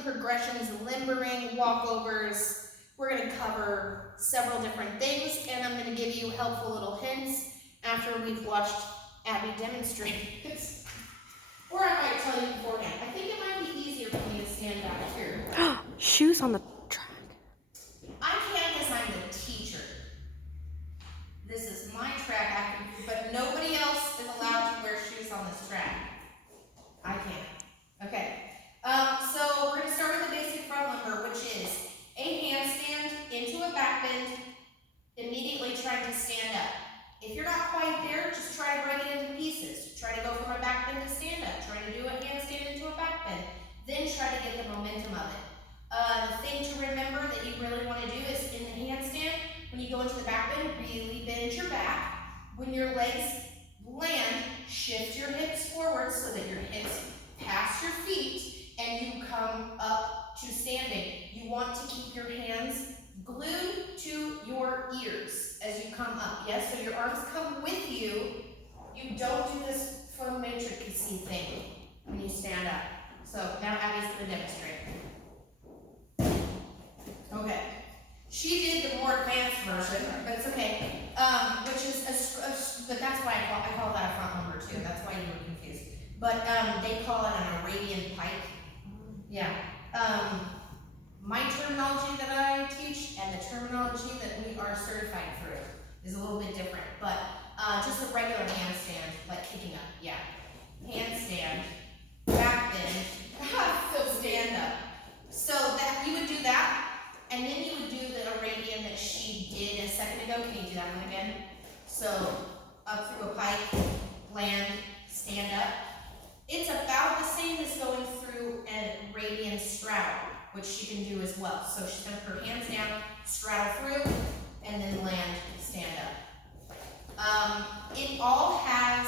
different progressions, limbering, walkovers. We're going to cover several different things, and I'm going to give you helpful little hints after we've watched Abby demonstrate this. Or I might tell you beforehand. I think it might be easier for me to stand back here. Shoes on the track. I can because I'm the teacher. This is my track, but nobody else is allowed to wear shoes on this track. I can. Okay. So we're going to start with the basic front limber, which is a handstand into a back bend, immediately trying to stand up. If you're not quite there, just try to break it into pieces. Try to go from a back bend to stand up. Try to do a handstand into a back bend. Then try to get the momentum of it. The thing to remember that you really want to do is in the handstand, when you go into the back bend, really bend your back. When your legs land, shift your hips forward so that your hips pass your feet and you come up to standing. You want to keep your hands glued to your ears as you come up. Yes, so your arms come with you. You don't do this fun matrix-y thing when you stand up. So now Abby's going to demonstrate. Okay. She did the more advanced version, but it's okay. Which is, but that's why I call that a front limber too. That's why you were confused. But they call it an Arabian pike. Yeah. My terminology that I teach and the terminology that we are certified through is a little bit different. But just a regular handstand, like kicking up. Yeah. Handstand, back bend, so stand up. So that you would do that. And then you would do the Arabian that she did a second ago. Can you do that one again? So, up through a pike, land, stand up. It's about the same as going through an Arabian straddle, which she can do as well. So she's going to put her hands down, straddle through, and then land, stand up. It all has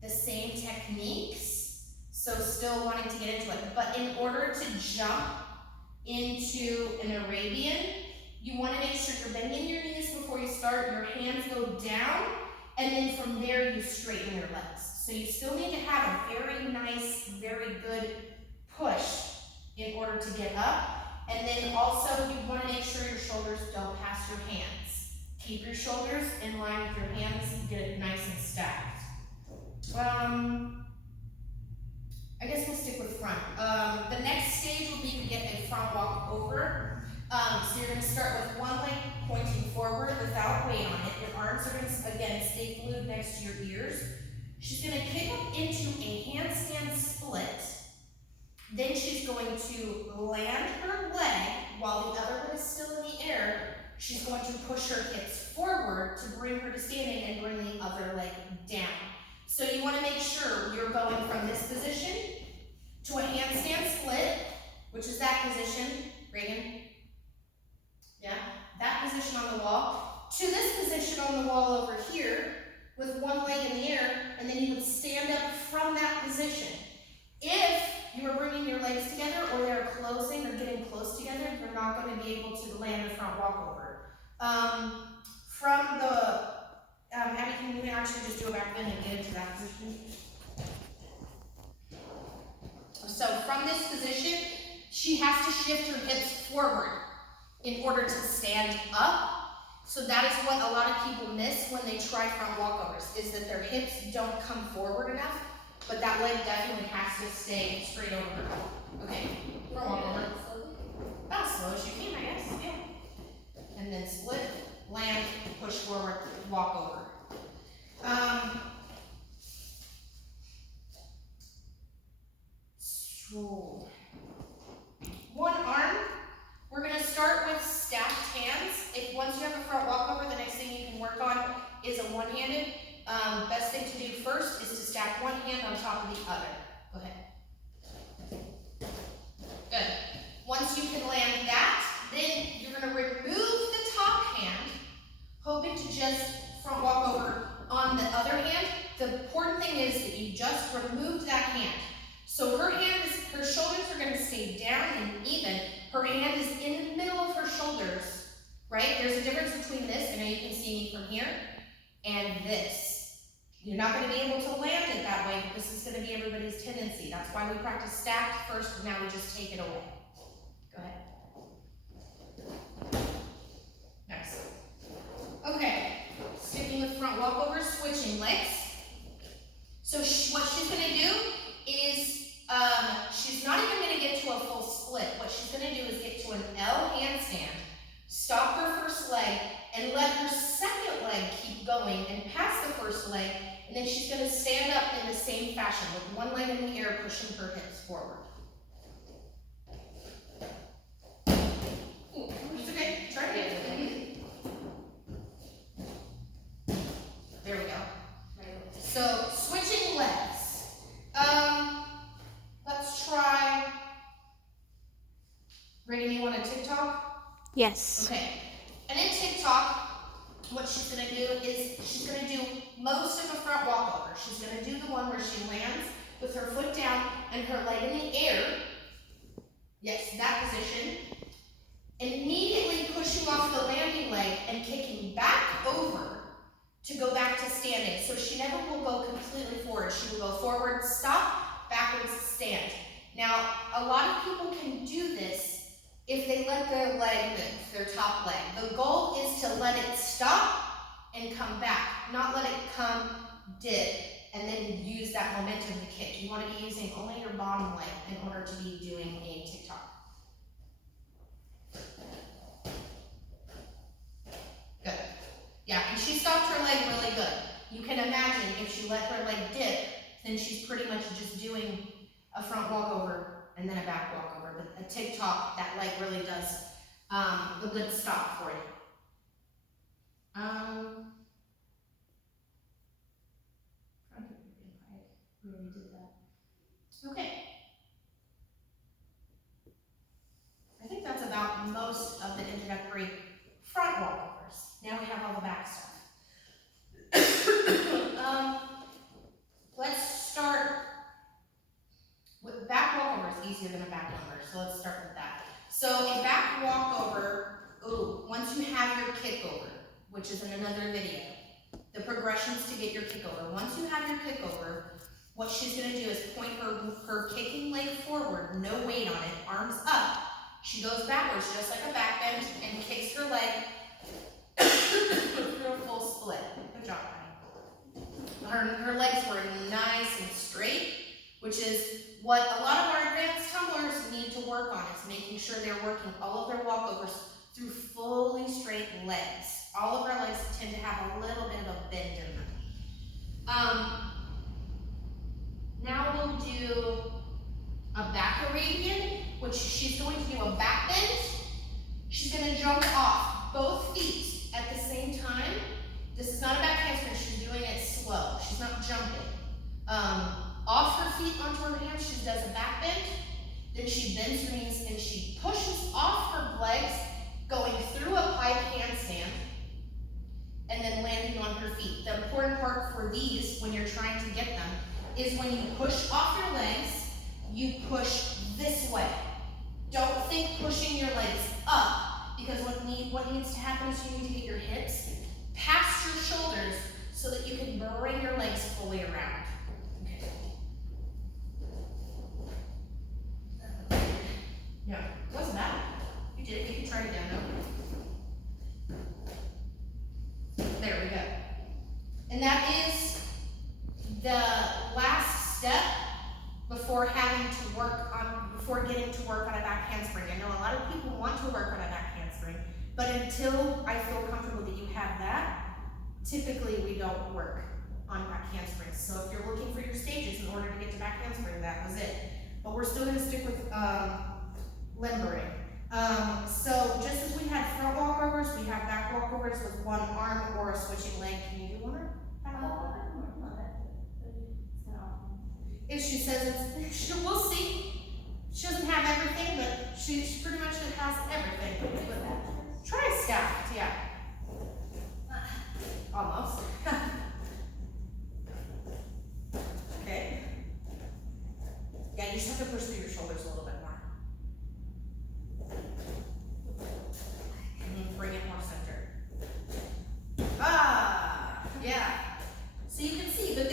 the same techniques, so still wanting to get into it. But in order to jump into an Arabian, you want to make sure you're bending your knees before you start, your hands go down, and then from there you straighten your legs. So you still need to have a very nice, very good push in order to get up. And then also you want to make sure your shoulders don't pass your hands. Keep your shoulders in line with your hands and get it nice and stacked. I guess we'll stick with front. The next stage will be to get a front walk over. So you're going to start with one leg pointing forward without weight on it. Your arms are going to, again, stay glued next to your ears. She's going to kick up into a handstand split. Then she's going to land her leg while the other one is still in the air. She's going to push her hips forward to bring her to standing and bring the other leg down. So you want to make sure you're going from this position to a handstand split, which is that position, Reagan. Yeah, that position on the wall, to this position on the wall over here with one leg in the air, and then you would stand up from that position. If you are bringing your legs together or they're closing or getting close together, you're not going to be able to land a front walkover. From the Abby, can you actually just do a back bend and get into that position? So from this position, she has to shift her hips forward in order to stand up. So that is what a lot of people miss when they try front walkovers, is that their hips don't come forward enough, but that leg definitely has to stay straight over her. Okay, front walkover. About as slow as you can, I guess, yeah. And then split, land, push forward, walk over. So, one arm, we're going to start with stacked hands. If once you have a front walkover, the next thing you can work on is a one-handed. Best thing to do first is to stack one hand on top of the other. Go ahead. Good. Once you can land that, then you're going to remove the top hand, hoping to just front walk over on the other hand. The important thing is that you just removed that hand. So her shoulders are going to stay down and even. Her hand is in the middle of her shoulders, right? There's a difference between this, I know you can see me from here, and this. You're not gonna be able to land it that way, but this is gonna be everybody's tendency. That's why we practice stacked first, and now we just take it away. Go ahead. Next. Okay, sticking with front walkover, switching legs. So what she's gonna do is, she's not even gonna get to a full split. What she's gonna do is get to an L handstand, stop her first leg, and let her second leg keep going and pass the first leg, and then she's gonna stand up in the same fashion with one leg in the air, pushing her hips forward. Ooh, it's okay, try it again. There we go. So, switching legs. Let's try, Reagan, you want a TikTok? Yes. Okay. And in TikTok, what she's gonna do is she's gonna do most of a front walkover. She's gonna do the one where she lands with her foot down and her leg in the air. Yes, that position. Immediately pushing off the landing leg and kicking back over to go back to standing. So she never will go completely forward. She will go forward, stop, backwards, stand. Now, a lot of people can do this if they let their leg move, their top leg. The goal is to let it stop and come back, not let it come, dip, and then use that momentum to kick. You want to be using only your bottom leg in order to be doing a TikTok. Good. Yeah, and she stopped her leg really good. You can imagine if she let her leg dip, then she's pretty much just doing a front walkover and then a back walkover. But a TikTok, that leg really does a good stop for you. We already did that. Okay. I think that's about most of the introductory front walkovers. Now we have all the back stuff. Let's start with back walkover is easier than a back number, so let's start with that. So a back walkover, once you have your kick over, which is in another video, the progressions to get your kick over. Once you have your kick over, what she's gonna do is point her kicking leg forward, no weight on it, arms up. She goes backwards just like a back bend and kicks her leg through a full split. Good job, honey. Her legs were nice and straight, which is what a lot of our advanced tumblers need to work on, is making sure they're working all of their walkovers through fully straight legs. All of our legs tend to have a little bit of a bend in them. Now we'll do a back Arabian, which she's going to do a back bend. She's going to jump off both feet at the same time. This is not a back handspring, she's doing it slow. She's not jumping. Off her feet onto her hands, she does a back bend. Then she bends her knees and she pushes off her legs, going through a pike handstand, and then landing on her feet. The important part for these, when you're trying to get them, is when you push off your legs, you push this way. Don't think pushing your legs up, because what needs to happen is you need to get your hips past your shoulders so that you can bring your legs fully around. Okay. No, it wasn't bad. You did it. You can try it again though. There we go. And that is the last step before getting to work on a back handspring. I know a lot of people want to work on a back handspring, but until I feel comfortable that you have that, typically we don't work on back handsprings. So if you're looking for your stages in order to get to back handspring, that was it. But we're still going to stick with limbering. So just as we had front walkovers, we have back walkovers with one arm or a switching leg. Can you do one or back walkover? If she says we'll see. She doesn't have everything, but she pretty much has everything. But try stacked, yeah. Almost. Okay. Yeah, you just have to push through your shoulders a little bit more. And then bring it more center. Yeah. So you can see the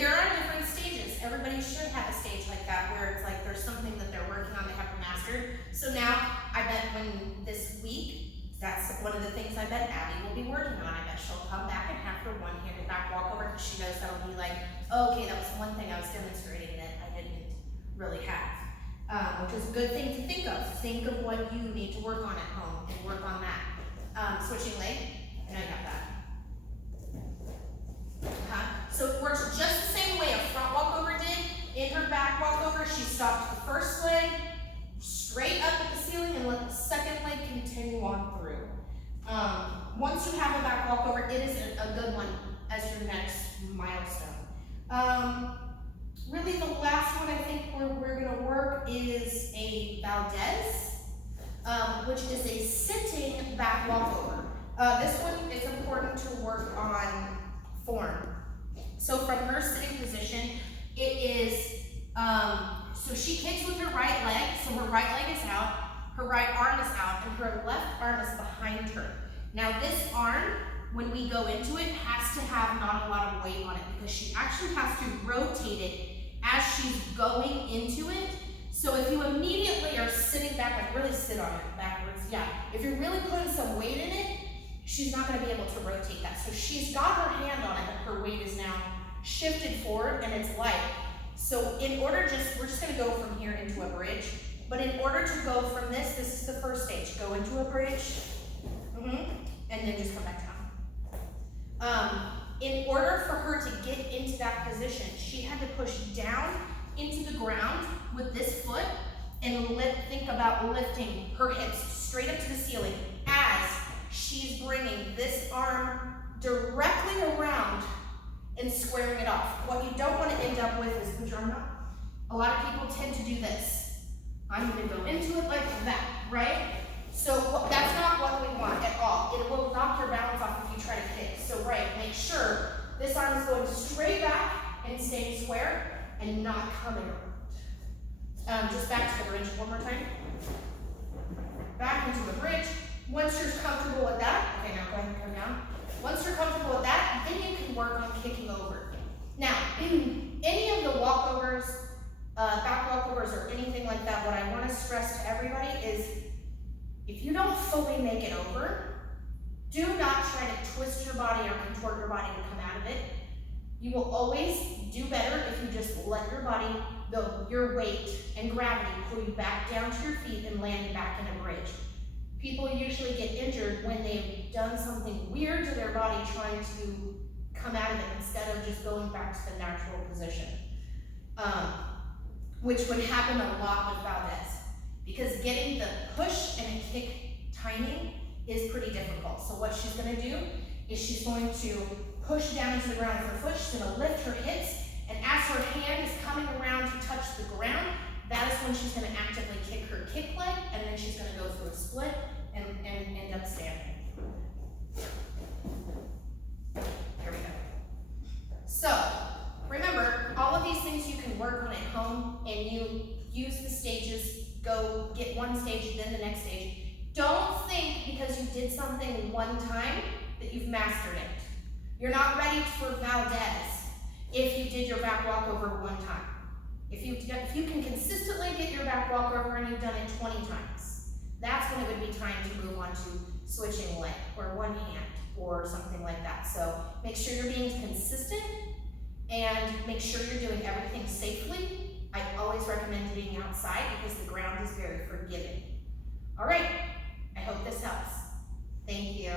So now, I bet when this week, that's one of the things I bet Abby will be working on. I bet she'll come back and have her one-handed back walkover, because she knows that'll be like, oh, okay, that was one thing I was demonstrating that I didn't really have. Which is a good thing to think of. Think of what you need to work on at home and work on that. Switching leg, I know you got that. So it works just the same way a front walkover did. In her back walkover, she stopped the first leg straight up at the ceiling and let the second leg continue on through. Once you have a back walkover, it is a good one as your next milestone. Really the last one I think we're gonna work is a Valdez, which is a sitting back walkover. This one is important to work on form. So from her sitting position, it is, so she kicks with her right leg, so her right leg is out, her right arm is out, and her left arm is behind her. Now this arm, when we go into it, has to have not a lot of weight on it, because she actually has to rotate it as she's going into it. So if you immediately are sitting back, like really sit on it backwards, yeah. If you're really putting some weight in it, she's not gonna be able to rotate that. So she's got her hand on it, but her weight is now shifted forward and it's light. So in order we're just gonna go from here into a bridge, but in order to go from this is the first stage. Go into a bridge, and then just come back down. In order for her to get into that position, she had to push down into the ground with this foot and think about lifting her hips straight up to the ceiling as she's bringing this arm directly around and squaring it off. What you don't want to end up with is, put your arm out. A lot of people tend to do this. I'm going to go into it like that, right? So that's not what we want at all. It will knock your balance off if you try to kick. So make sure this arm is going straight back and staying square and not coming around. Just back to the bridge one more time. Back into the bridge. Once you're comfortable with that, okay, now go ahead and come down. Once you're comfortable with that, then you can work on kicking over. Now, any of the walkovers, back walkovers or anything like that, what I want to stress to everybody is, if you don't fully make it over, do not try to twist your body or contort your body to come out of it. You will always do better if you just let your body, your weight and gravity pull you back down to your feet and land back in a bridge. People usually get injured when they've done something weird to their body trying to come out of it instead of just going back to the natural position. Which would happen a lot with Valdez, because getting the push and kick timing is pretty difficult. So what she's gonna do is she's going to push down into the ground with her foot. She's gonna lift her hips, and as her hand is coming around to touch the ground, that is when she's gonna actively kick her kick leg, and then she's gonna go through a split and end up standing. There we go. So, remember, all of these things you can work on at home, and you use the stages, go get one stage, then the next stage. Don't think because you did something one time that you've mastered it. You're not ready for Valdez if you did your back walkover one time. If you can consistently get your back walkover and you've done it 20 times, that's when it would be time to move on to switching leg or one hand or something like that. So make sure you're being consistent and make sure you're doing everything safely. I always recommend being outside because the ground is very forgiving. All right, I hope this helps. Thank you.